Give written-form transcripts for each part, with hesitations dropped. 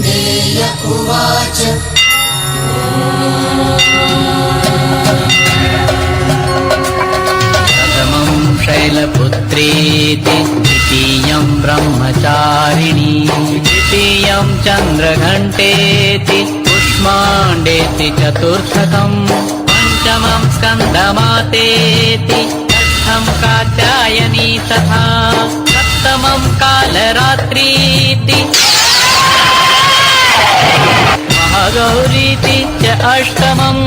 कौन्तेय उवाच शैलपुत्रेति द्वितीयं ब्रह्मचारिणी तृतीयं चन्द्रघण्टेति कुष्माण्डेति चतुर्थकम् पंचमं स्कन्दमातेति षष्ठं कात्यायनी तथा सप्तमं कालरात्रीति महागौरीति च अष्टमं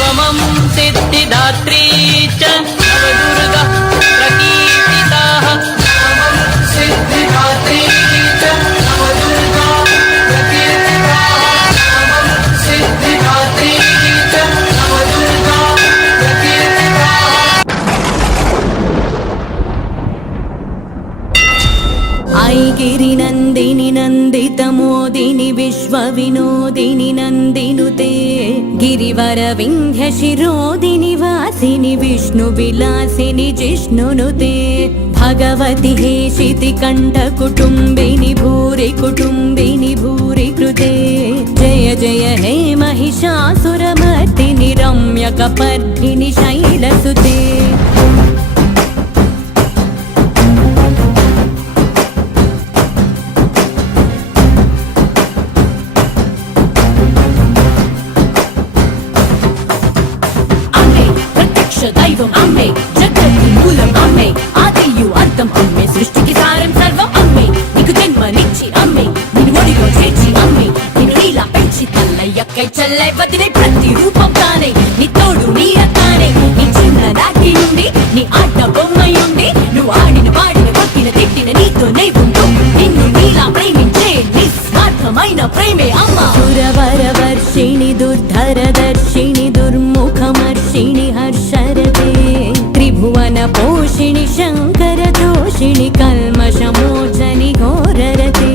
नवमं सिद्धिदात्री च नवदुर्गा प्रकीर्तिताः नवमं सिद्धिदात्री च नवदुर्गा प्रकीर्तिताः नवमं सिद्धिदात्री च नवदुर्गा प्रकीर्तिताः। ऐगिरि नन्दिनि नन्दितमोदिनि विश्वविनोदिनि नन्दिनुते गिरिवर विन्ध्य शिरोदिनि वासिनि विष्णुविलासिनि जिष्णुनुते भगवति हेशिति कण्ठकुटुम्बिनि भूरि कुटुम्बिनि भूरि कृते जय जय हे महिषासुरमर्दिनि रम्यकपर्दिनि शैलसुते दैवम् अम्मे जगति मूलम् अम्मे आदियु अंतम् अम्मे सृष्टिकी सारं सर्वम् अम्मे नीकु जन्मनिच्చి अम्मे నిన్ను ఒడిలో చేర్చి అమ్మే నిన్ను నీలా పెంచి తల్లయ్యక్కై చెల్లై వదిలే ప్రతి రూపం తానే నీ తోడు నీడ తానే నీ చిన్ననాటి నుండి నీ ఆట బొమ్మయుండి నువ్వు ఆడిన పాడిన కొట్టిన తిట్టిన నీతోనే ఉంటూ నిన్ను నీలా ప్రేమించే నిస్వార్థమైన ప్రేమే అమ్మ సురవర వర్షిణి దుర్ధర దర్శిని దుర్ముఖమర్షిణి హర్షరతే त्रिभुवन पोषिणि शंकर दोषिणि कल्मषमोचनि घोररते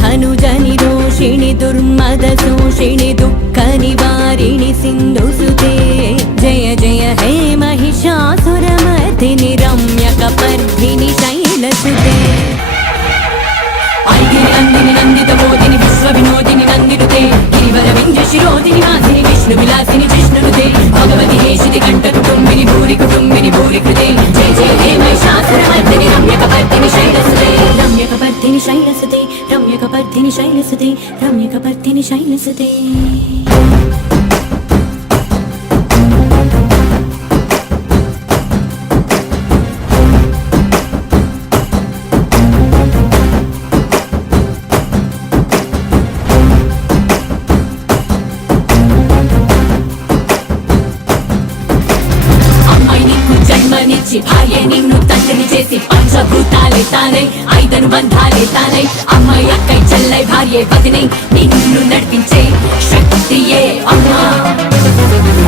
धनुजनि रोषिणि दुर्मद शोषिणि दुःख निवारिणि सिन्धुसुते जय जय हे महिषासुरमर्दिनि रम्यकपर्दिनि शैलसुते ऐगिरि नन्दिनि नन्दितमोदिनि विश्वविनोदिनि नन्दिनुते गिरिवर विन्ध्य शिरोदिनि वासिनि विष्णुविलासिनि जिष्णुनुते भगवति हेशिति कण्ठकुटुम्बिनि भूरि कुटुम्बिनि भूरि कृते जय जय हे महिषासुरमर्दिनि रम्यकपर्दिनि शैलसुते रम्यकपर्दिनि शैलसुते रम्यकपर्दिनि शैलसुते रम्यकपर्दिनि शैलसुते భార్య నిన్ను తండ్రిని చేసి పంచభూతాలే తానై ఐదను బంధాలే తానై అమ్మాయి అక్కై చెల్లై భార్య వదినై నిన్ను నడిపించే శక్తియే అమ్మా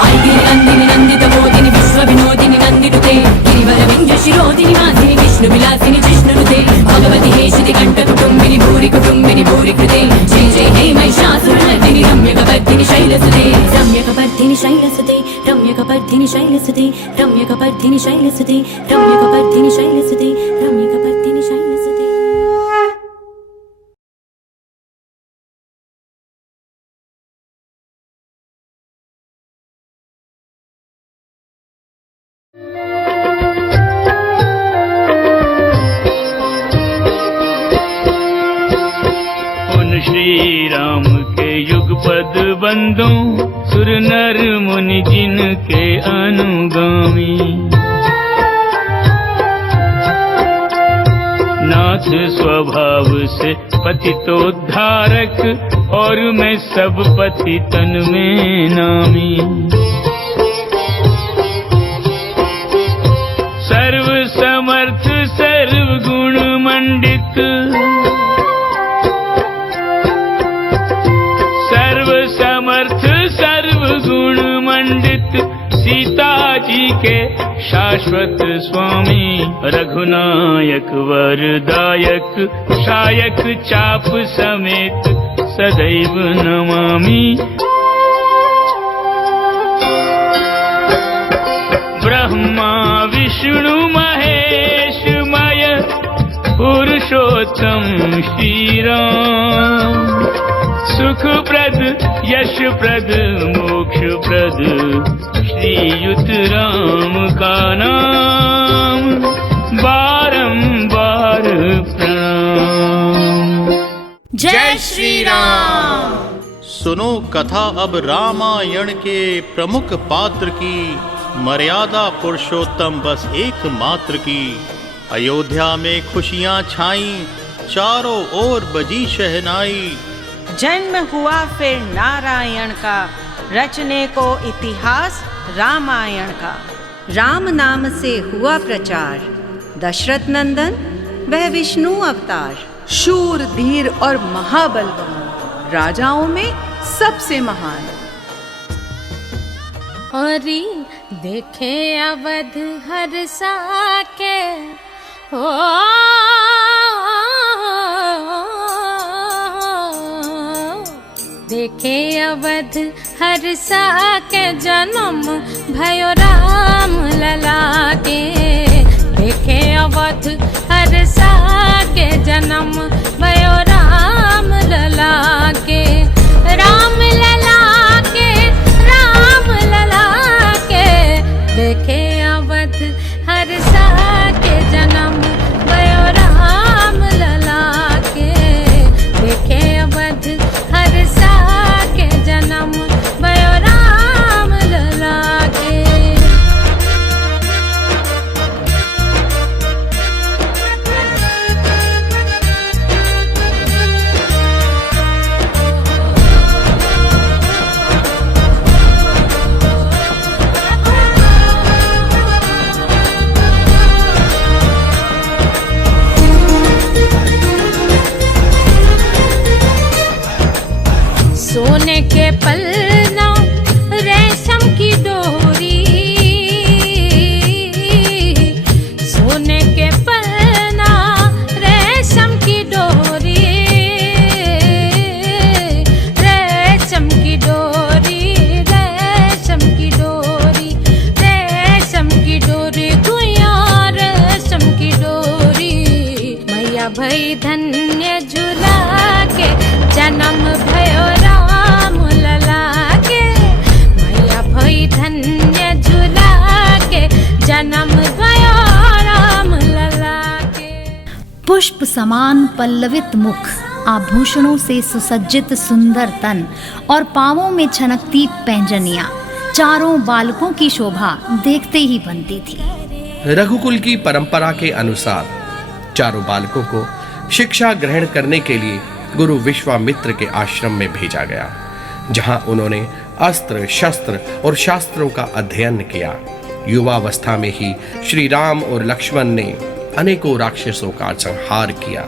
ఐగిరి నందిని నందిత మోదిని విశ్వ వినోదిని నందినుతే గిరివర వింధ్య శిరోదిని వాసిని విష్ణు విలాసిని జిష్ణునుతే భగవతి హేషితి కంఠ కుటుంబిని భూరి కుటుంబిని భూరి కృతే జయ జయ హే महिषासुरमर्दिनि रम्यकपर्दिनि शैलसुते रम्यकपर्दिनि शैलसुते रम्यकपर्दिनि शैलसुते रम्यकपर्दिनि शैलसुते रम्यकपर्दिनि शैलसुते रम्यकपर्दिनि शैलसुते श्री राम के युगपद बंदो सुर नर मुनि जिनके अनुगामी नाथ स्वभाव से पतितोद्धारक और मैं सब पतितन में नामी सर्व समर्थ सर्व गुण मंडित सर्व समर्थ सर्व गुण मंडित सीता जी के शाश्वत स्वामी रघुनायक वरदायक शायक चाप समेत सदैव नमामि ब्रह्मा विष्णु महेश मय पुरुषोत्तम श्री राम सुखप्रद यशप्रद मोक्षप्रद श्रीयुत राम का नाम बारंबार प्रणाम। जय श्री राम। सुनो कथा अब रामायण के प्रमुख पात्र की, मर्यादा पुरुषोत्तम बस एक मात्र की। अयोध्या में खुशियां छाईं, चारों ओर बजी शहनाई। जन्म हुआ फिर नारायण का, रचने को इतिहास रामायण का। राम नाम से हुआ प्रचार, दशरथ नंदन वह विष्णु अवतार। शूर धीर और महाबलवान, राजाओं में सबसे महान। और देखे अवध हर साके हो, देखे अवध हर साके जन्म भयो राम लला के। देखे अवध हर साके जन्म भयो राम लला के। राम लला के, राम लला के। देखे अवध हर साके जन्म भयो राम लला के। देखे अवध हर साके जन्म भयो राम लला के। सोने के पलना रेशम की डोरी, सोने के पलना रेशम की डोरी। रेशम की डोरी, रेशम की डोरी, रेशम की डोरी गुया रेशम की डोरी। मैया भई धन्य झूला के जन्म भयो राम लला के। मैया भई धन्य झूला के जन्म भयो राम लला के। पुष्प समान पल्लवित मुख, आभूषणों से सुसज्जित सुंदर तन और पांवों में छनकती पैंजनियां, चारों बालकों की शोभा देखते ही बनती थी। रघुकुल की परंपरा के अनुसार चारों बालकों को शिक्षा ग्रहण करने के लिए गुरु विश्वामित्र के आश्रम में भेजा गया, जहां उन्होंने अस्त्र शस्त्र और शास्त्रों का अध्ययन किया। युवावस्था में ही श्री राम और लक्ष्मण ने अनेकों राक्षसों का संहार किया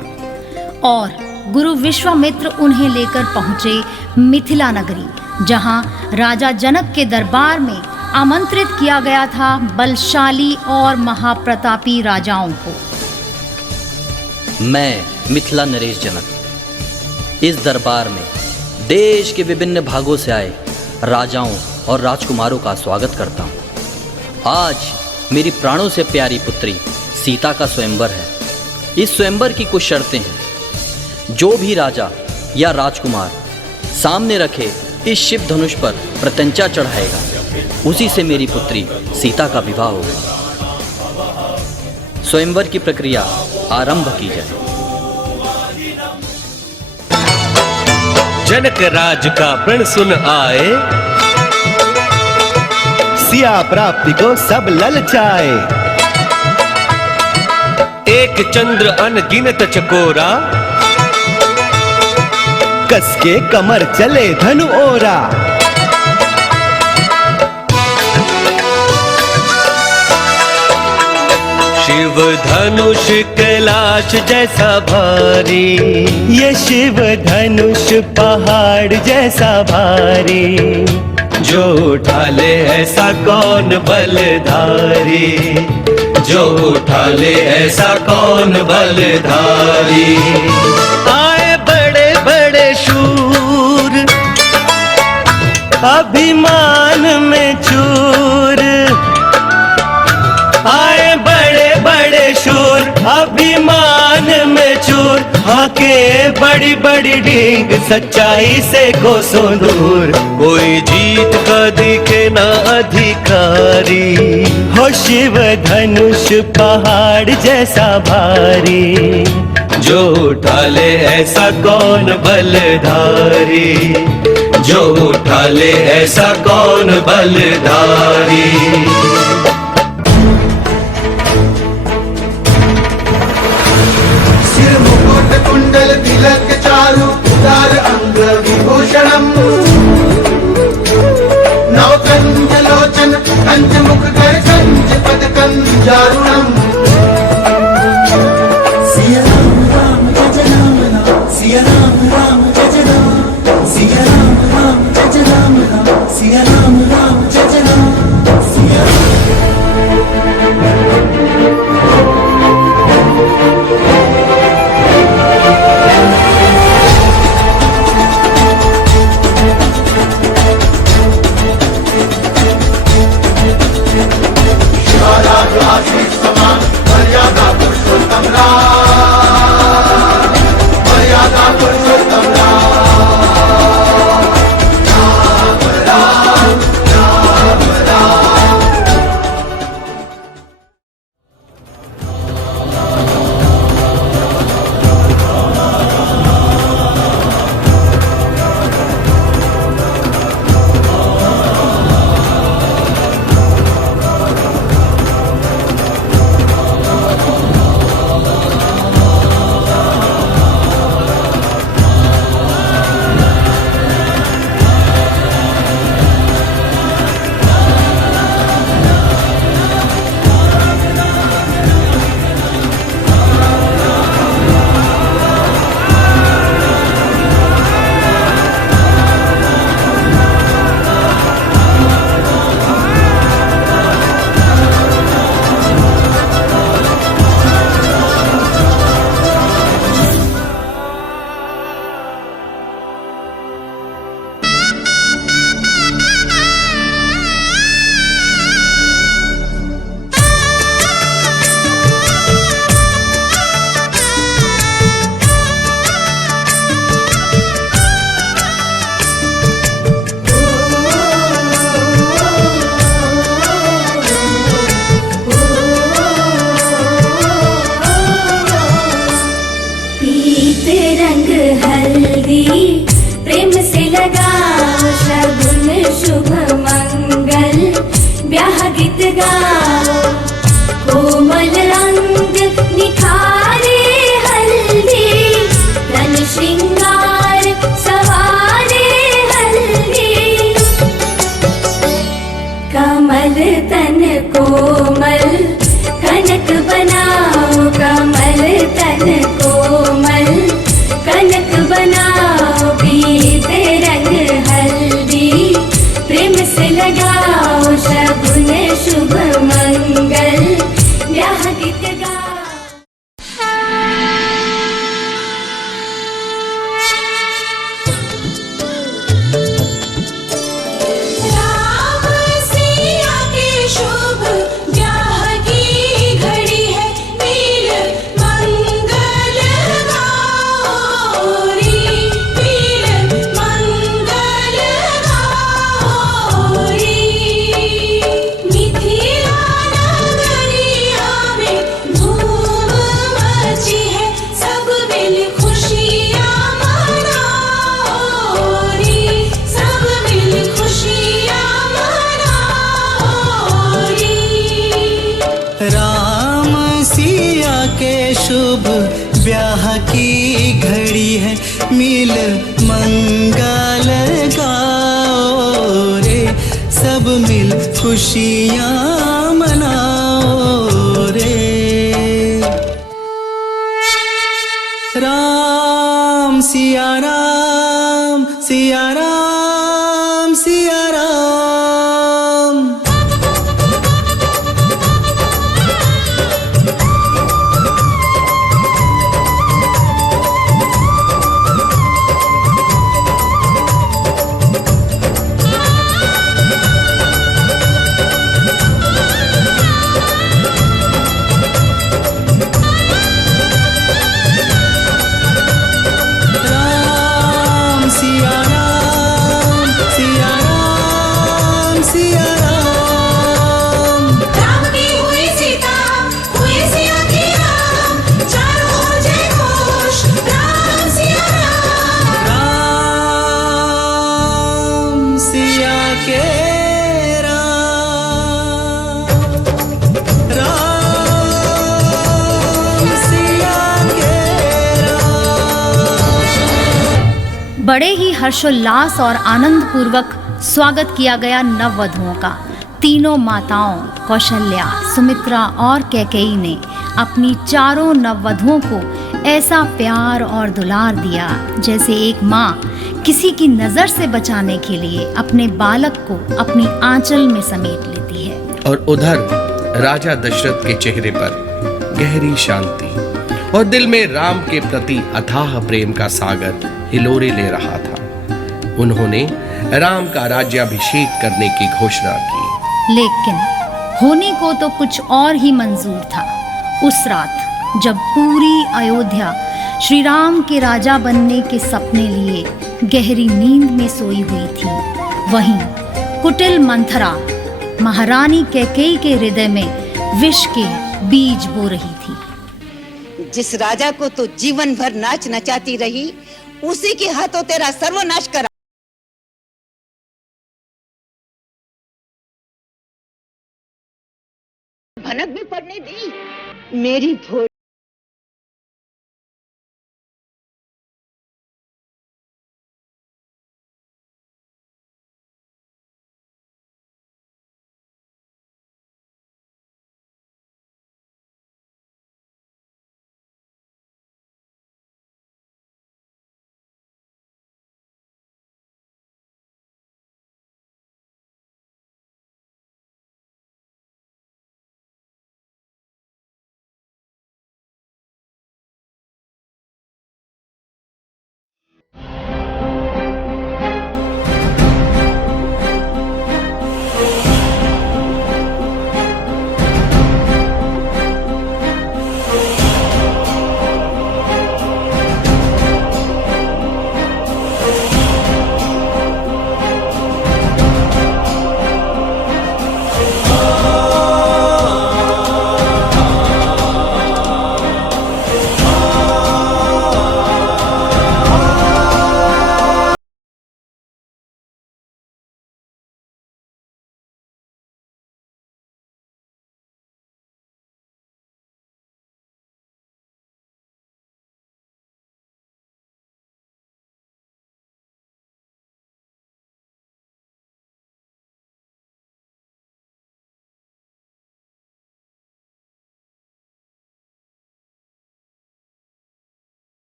और गुरु विश्वामित्र उन्हें लेकर पहुंचे मिथिला नगरी, जहां राजा जनक के दरबार में आमंत्रित किया गया था बलशाली और महाप्रतापी राजाओं को। मैं मिथिला नरेश जनक इस दरबार में देश के विभिन्न भागों से आए राजाओं और राजकुमारों का स्वागत करता हूँ। आज मेरी प्राणों से प्यारी पुत्री सीता का स्वयंवर है। इस स्वयंवर की कुछ शर्तें हैं। जो भी राजा या राजकुमार सामने रखे इस शिव धनुष पर प्रत्यंचा चढ़ाएगा, उसी से मेरी पुत्री सीता का विवाह होगा। स्वयंवर की प्रक्रिया आरंभ की जाए। जनक राज का प्रण सुन आए, सिया प्राप्ति को सब ललचाए। एक चंद्र अनगिनत चकोरा, कस के कमर चले धनु ओरा। शिव धनुष कैलाश जैसा भारी, ये शिव धनुष पहाड़ जैसा भारी। जो उठा ले ऐसा कौन बलधारी, जो उठा ले ऐसा कौन बलधारी। आए बड़े बड़े शूर, अभिमान में चूर। आए बड़े बड़े शूर, दूर, अभिमान में चूर, आके बड़ी बड़ी ढींग, सच्चाई से कोसों दूर। कोई जीत का दिखे ना अधिकारी, हो शिव धनुष पहाड़ जैसा भारी। जो उठा ले ऐसा कौन बलधारी, जो उठा ले ऐसा कौन बलधारी। सिर मुकुट कुंडल तिलक चारु उदार अंग विभूषणम्, नवकंज लोचन कंज मुख कर कंज पद कंजारुणम्। सिया राम राम जय राम राम, सिया राम राम जय राम, सिया राम राम जय राम राम, सिया राम राम जय राम, सिया मर्यादा पुरुषोत्तम राम, मर्यादा पुरुषोत्तम प्रेम से लगाओ शगुन शुभ मंगल, ब्याह गीत गाओ कोमल रंग निखारे हल्दी, रन श्रृंगार सवारे हल्दी। कमल तन कोमल कनक बनाओ, कमल तन कोमल कनक बनाओ, पीते रंग हल्दी, प्रेम से लगाओ शगुन शुभ मंगल, ब्याह गीत गाओ। शुभ ब्याह की घड़ी है, मिल मंगल गाओ रे, सब मिल खुशियाँ मनाओ रे। राम सिया राम, सिया राम, सिया राम। बड़े ही हर्षोल्लास और आनंद पूर्वक स्वागत किया गया नववधुओं का। तीनों माताओं कौशल्या, सुमित्रा और कैकेयी ने अपनी चारों नववधुओं को ऐसा प्यार और दुलार दिया जैसे एक माँ किसी की नजर से बचाने के लिए अपने बालक को अपनी आंचल में समेट लेती है। और उधर राजा दशरथ के चेहरे पर गहरी शांति और दिल में राम के प्रति अथाह प्रेम का सागर हिलोरे ले रहा था। उन्होंने राम का राज्याभिषेक करने की घोषणा की। लेकिन होने को तो कुछ और ही मंजूर था। उस रात जब पूरी अयोध्या श्री राम के राजा बनने के सपने लिए गहरी नींद में सोई हुई थी, वहीं कुटिल मंथरा महारानी कैकेयी के हृदय में विष के बीज बो रही थी। जिस राजा को तू जीवन भर नाच नचाती रही, उसी के हाथों तेरा सर्वनाश करा। भनक भी पड़ने दी मेरी भोली।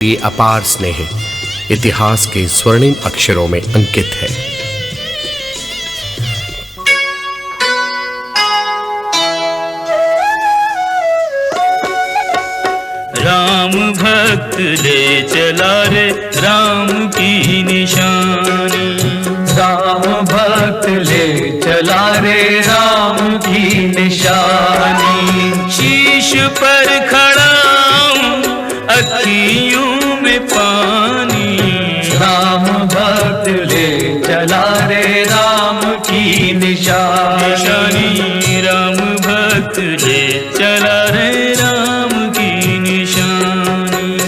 ये अपार स्नेह इतिहास के स्वर्णिम अक्षरों में अंकित है। राम भक्त ले चला रे राम की निशानी, राम भक्त ले चला रे राम की निशानी। शीश पर खड़ा अखियों में पानी, राम भक्त ले चला रे राम की निशानी। राम भक्त ले चला रे राम की निशानी।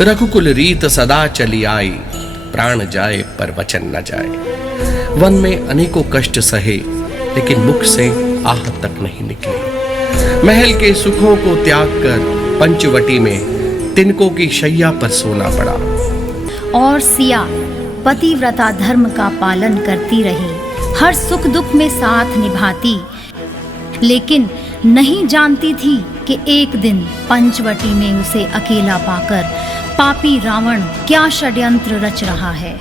रघुकुल रीत सदा चली आई, प्राण जाए पर वचन न जाए। वन में अनेकों कष्ट सहे, लेकिन मुख से आह तक नहीं निकले। महल के सुखों को त्याग कर पंचवटी में तिनकों की शैया पर सोना पड़ा। और सिया पतिव्रता धर्म का पालन करती रही, हर सुख दुख में साथ निभाती, लेकिन नहीं जानती थी कि एक दिन पंचवटी में उसे अकेला पाकर पापी रावण क्या षड्यंत्र रच रहा है।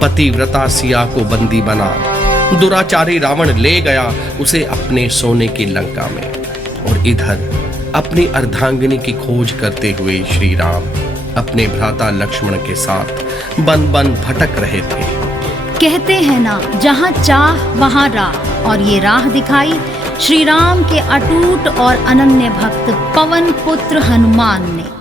पतिव्रता सिया को बंदी बना दुराचारी रावण ले गया उसे अपने सोने की लंका में। और इधर अपनी अर्धांगिनी की खोज करते हुए श्री राम अपने भ्राता लक्ष्मण के साथ बन बन भटक रहे थे। कहते हैं ना, जहाँ चाह वहाँ राह, और ये राह दिखाई श्री राम के अटूट और अनन्य भक्त पवन पुत्र हनुमान ने।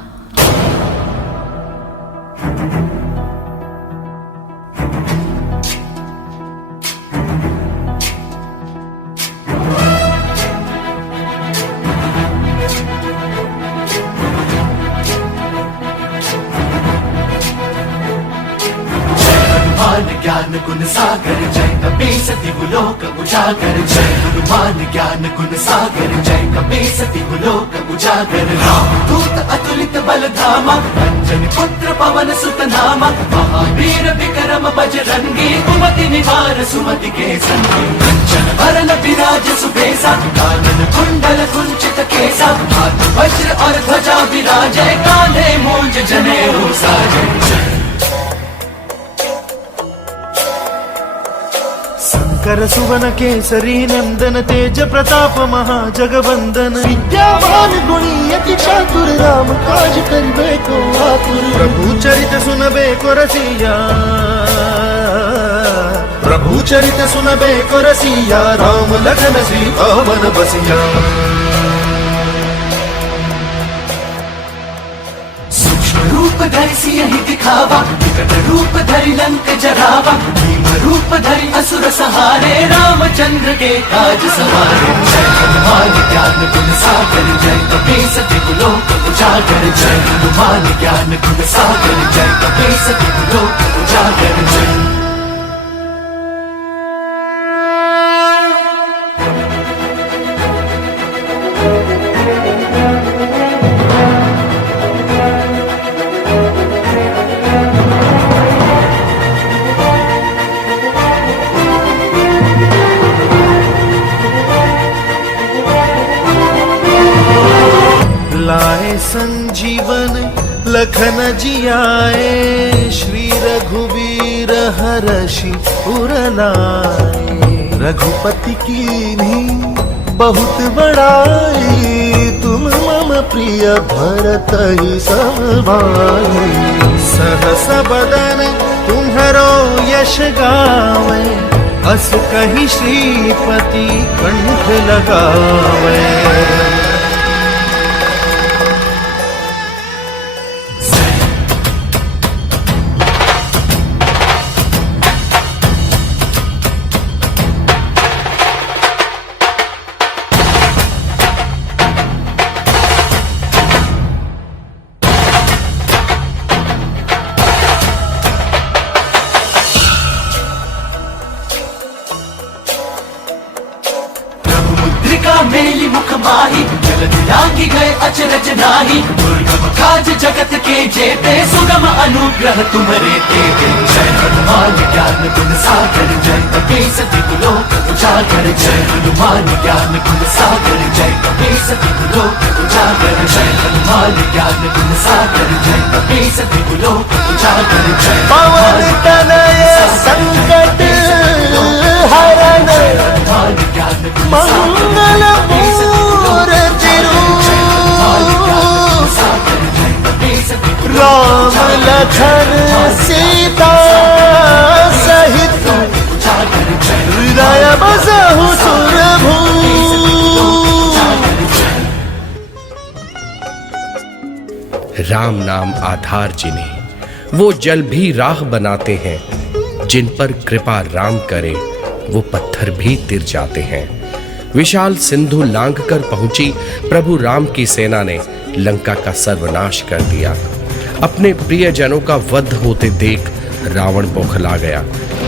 ज्ञान गुण सागर जय कपीस दिवलोक उजागर, जय हनुमान ज्ञान गुण सागर जय कपीस दिवलोक उजागर। राम दूत अतुलित बल धामा, अंजनी पुत्र पवन सुत नामा, महावीर विक्रम बजरंगी, कुमति निवार सुमति के संगी। कंचन वरन विराज सुबेसा, कानन कुंडल कुंचित केसा, हाथ वज्र और ध्वजा विराजय, कान्हे मूंज जनेऊ साजय। शंकर सुवन केसरी नंदन, तेज प्रताप महाजगवंदन, विद्यावान गुणी अति चातुर, राम काज करिबे को आतुर। प्रभु चरित सुनबे को रसिया, प्रभु चरित सुनबे को रसिया, राम लखन सीता वन बसिया। रूप धरि सियहि दिखावा, विकट रूप धरि लंक जरावा, भीम रूप धरि असुर सहारे, रामचंद्र के काज सवारे। जय हनुमान ज्ञान गुण सागर जय कपीस दिवलोक उजागर, जय हनुमान ज्ञान गुण सागर जय कपीस दिवलोक उजागर। जय संजीवन लखन जियाए, श्री रघुवीर हरषि उर लाए। रघुपति कीन्ही बहुत बड़ाई, तुम मम प्रिय भरत ही सब भाई। सहस बदन तुम्हरो यश गावे, अस कहि श्रीपति कंठ लगावे। मेली मुख माही, जलधि लांगी गए अचरज नाही। दुर्गम काज जगत के जेते, सुगम अनुग्रह तुम्हारे तेते। जय हनुमान ज्ञान गुण सागर, जय कपीस तिहु लोक उजागर। जय हनुमान ज्ञान गुण सागर, जय कपीस तिहु लोक उजागर। जय हनुमान ज्ञान गुण सागर, जय कपीस तिहु लोक उजागर। जय पवन तनय संकट हरण, मंगल मूर्ति रूप। राम लखन सीता सहित, हृदय बसहु सुरभूप। राम नाम आधार जिन्हें, वो जल भी राह बनाते हैं। जिन पर कृपा राम करे, वो पत्थर भी तिर जाते हैं। विशाल सिंधु लांघ कर पहुंची प्रभु राम की सेना ने लंका का सर्वनाश कर दिया। अपने प्रियजनों का वध होते देख रावण बौखला गया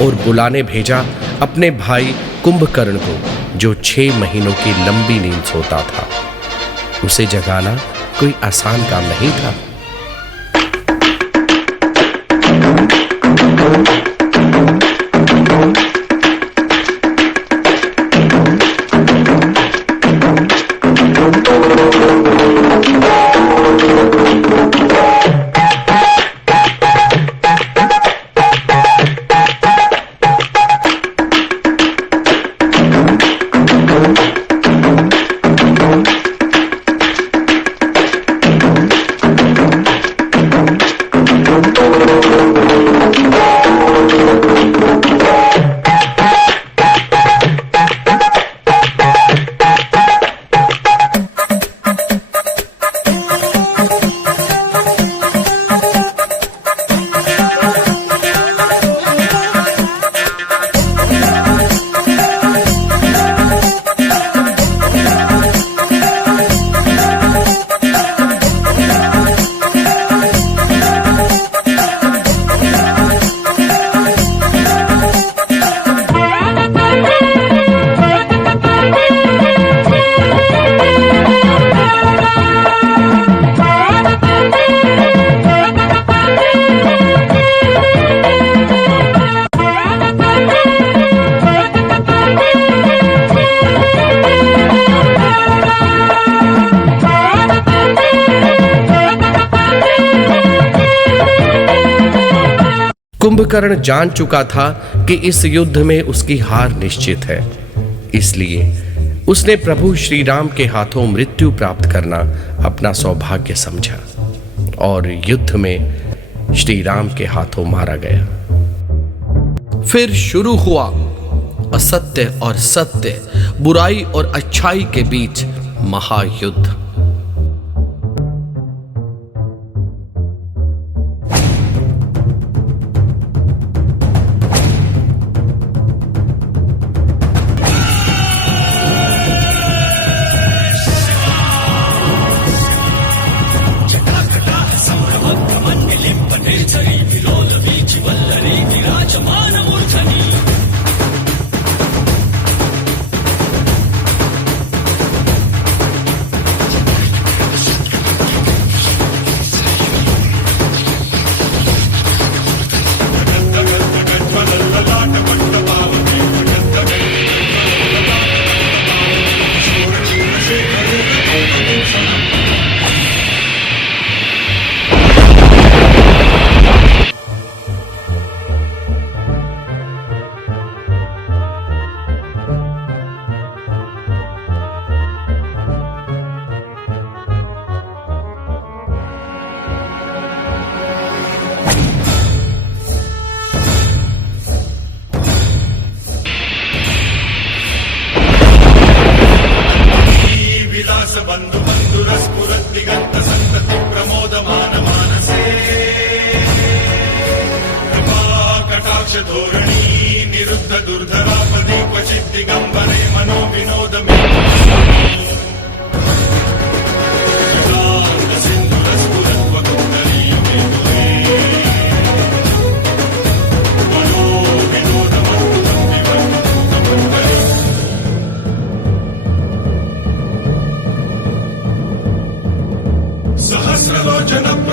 और बुलाने भेजा अपने भाई कुंभकर्ण को, जो 6 महीनों की लंबी नींद सोता था। उसे जगाना कोई आसान काम नहीं था। कुंभकर्ण जान चुका था कि इस युद्ध में उसकी हार निश्चित है, इसलिए उसने प्रभु श्री राम के हाथों मृत्यु प्राप्त करना अपना सौभाग्य समझा और युद्ध में श्री राम के हाथों मारा गया। फिर शुरू हुआ असत्य और सत्य, बुराई और अच्छाई के बीच महायुद्ध।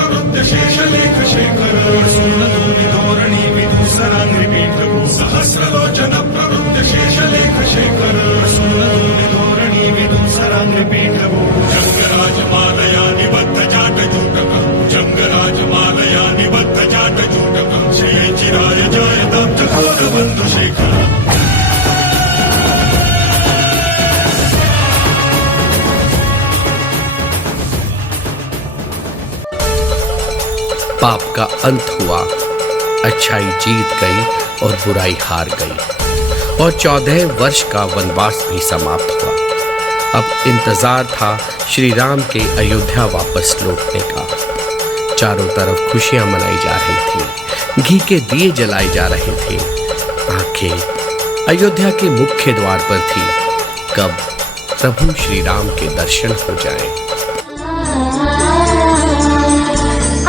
प्रवृत्त शेषलेख शेखर सुन्दधूमि धोरणि विदूसराङ्घ्रि पीठभू सहस्रलोचन प्रवृत्त शेषलेख शेखर सुन्दधूमि धोरणि विदूसराङ्घ्रि पीठभू जङ्गराजमालया निबद्ध जाटजूटकम् जङ्गराजमालया निबद्ध जाटजूटकम् श्रिये चिराय जायतां चकोरबन्धु शेखर। पाप का अंत हुआ, अच्छाई जीत गई और बुराई हार गई और 14 वर्ष का वनवास भी समाप्त हुआ। अब इंतजार था श्री राम के अयोध्या वापस लौटने का। चारों तरफ खुशियां मनाई जा रही थी, घी के दिए जलाए जा रहे थे। आंखें अयोध्या के मुख्य द्वार पर थी, कब प्रभु श्री राम के दर्शन हो जाएं।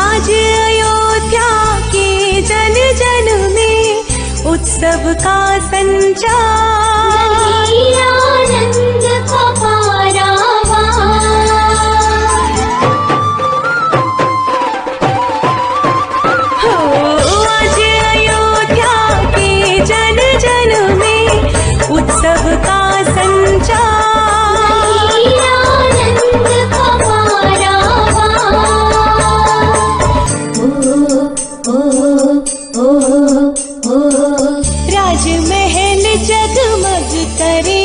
आज अयोध्या के जन जन में उत्सव का संचार, आनंद का पारावार। हो आज अयोध्या के जन जन में उत्सव का संचार, आनंद का राजमहल जगमग करे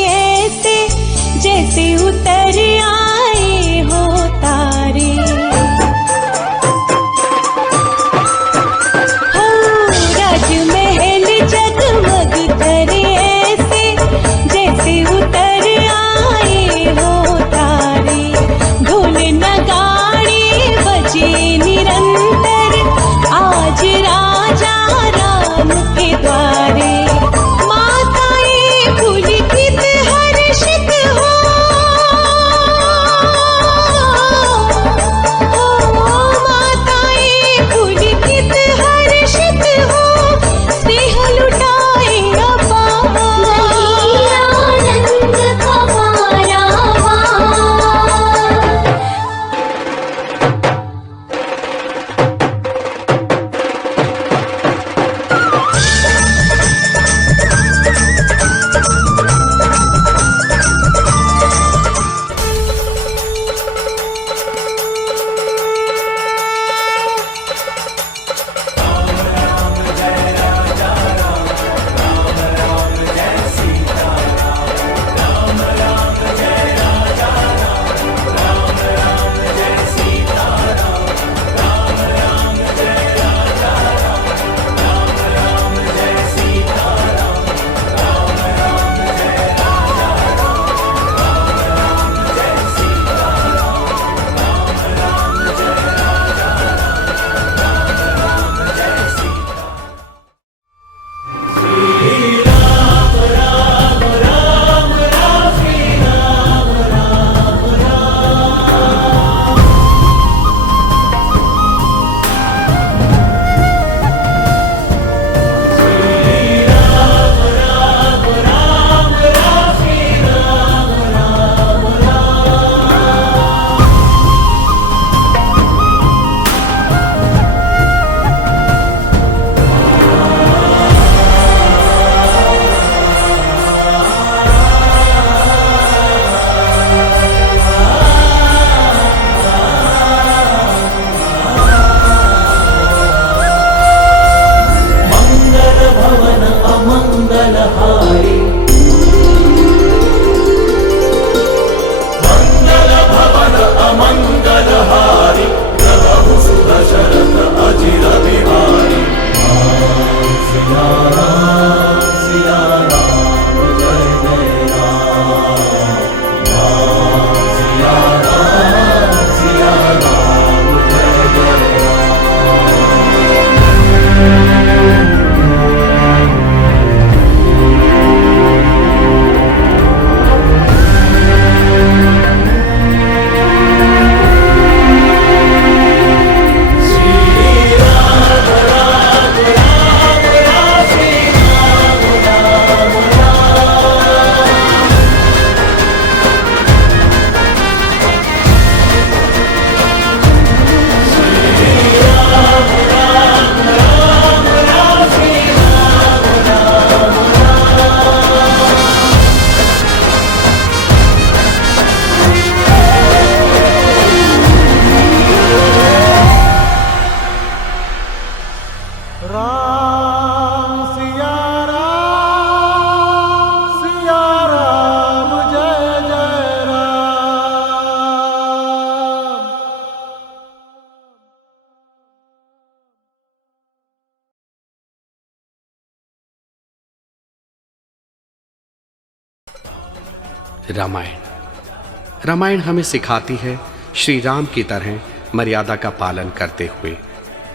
रामायण हमें सिखाती है श्री राम की तरह मर्यादा का पालन करते हुए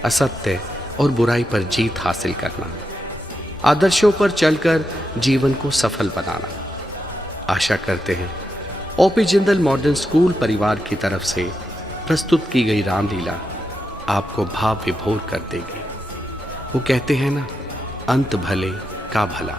असत्य और बुराई पर जीत हासिल करना, आदर्शों पर चलकर जीवन को सफल बनाना। आशा करते हैं ओपी जिंदल मॉडर्न स्कूल परिवार की तरफ से प्रस्तुत की गई रामलीला आपको भाव विभोर कर देगी। वो कहते हैं ना, अंत भले का भला।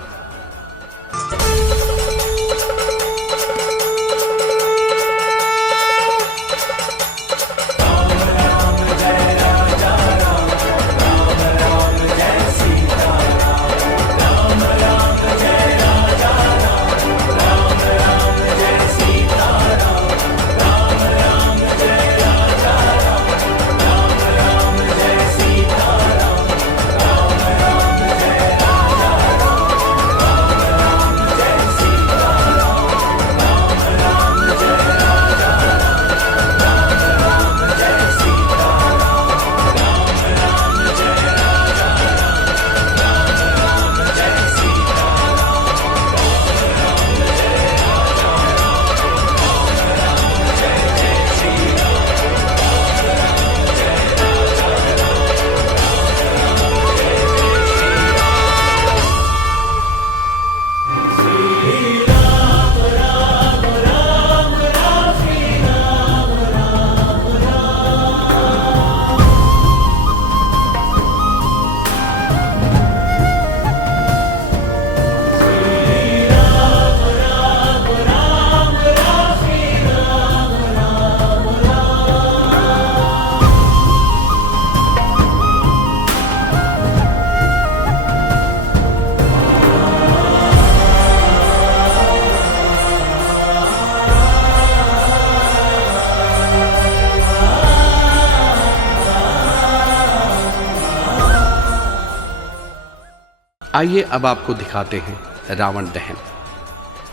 आइए अब आपको दिखाते हैं रावण दहन,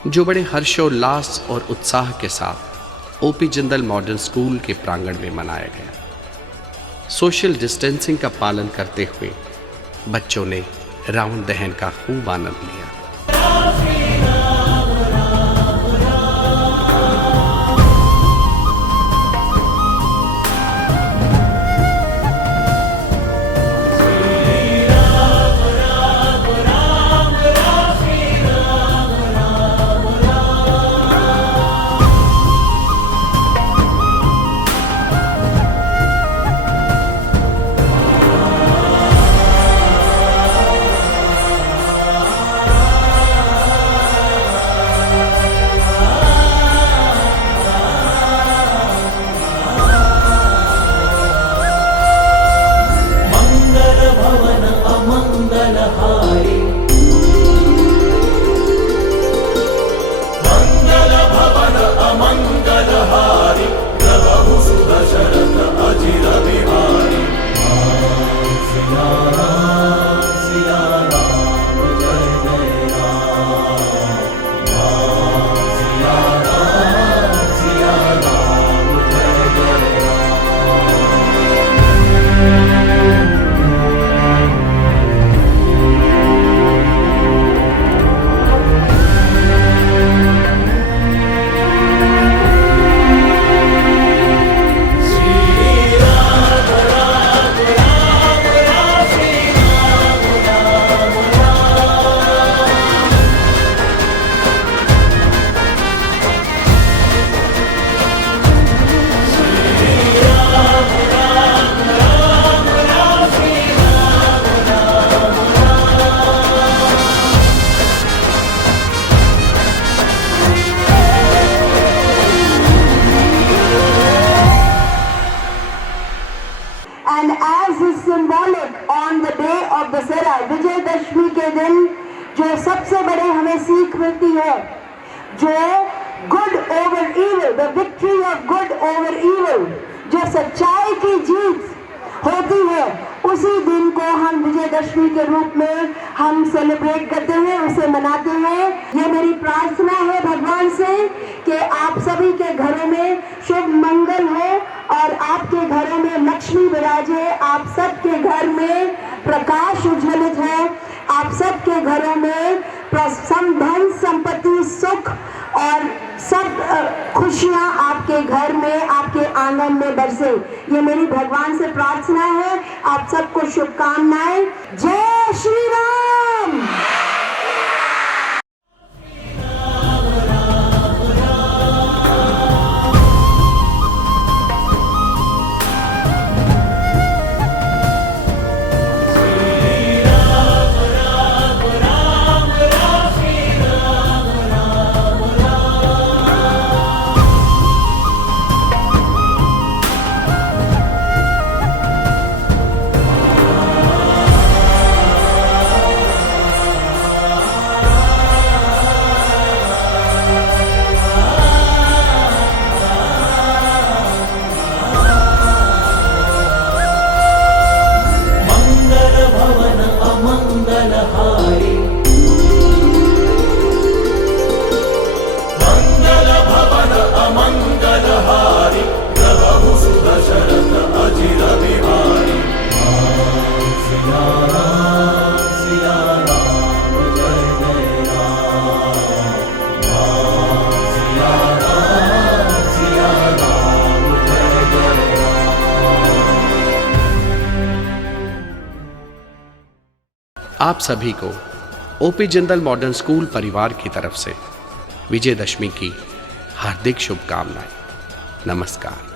जो बड़े हर्षोल्लास और उत्साह के साथ ओपी जिंदल मॉडर्न स्कूल के प्रांगण में मनाया गया। सोशल डिस्टेंसिंग का पालन करते हुए बच्चों ने रावण दहन का खूब आनंद लिया। विजयदशमी के दिन जो सबसे बड़े हमें सीख मिलती है, जो good over evil, the victory of good over evil, जो सच्चाई की जीत होती है, उसी दिन को हम विजयदशमी के रूप में हम सेलिब्रेट करते हैं, उसे मनाते हैं। ये मेरी प्रार्थना है भगवान से कि आप सभी के घरों में शुभ मंगल हो और आपके घरों में लक्ष्मी विराजे, आप सबके घर में प्रकाश उज्ज्वलित है, आप सबके घरों में धन संपत्ति सुख और सब खुशियाँ आपके घर में, आपके आंगन में बरसे। ये मेरी भगवान से प्रार्थना है। आप सबको शुभकामनाएं। जय श्री राम। आप सभी को ओपी जिंदल मॉडर्न स्कूल परिवार की तरफ से विजयदशमी की हार्दिक शुभकामनाएं। नमस्कार।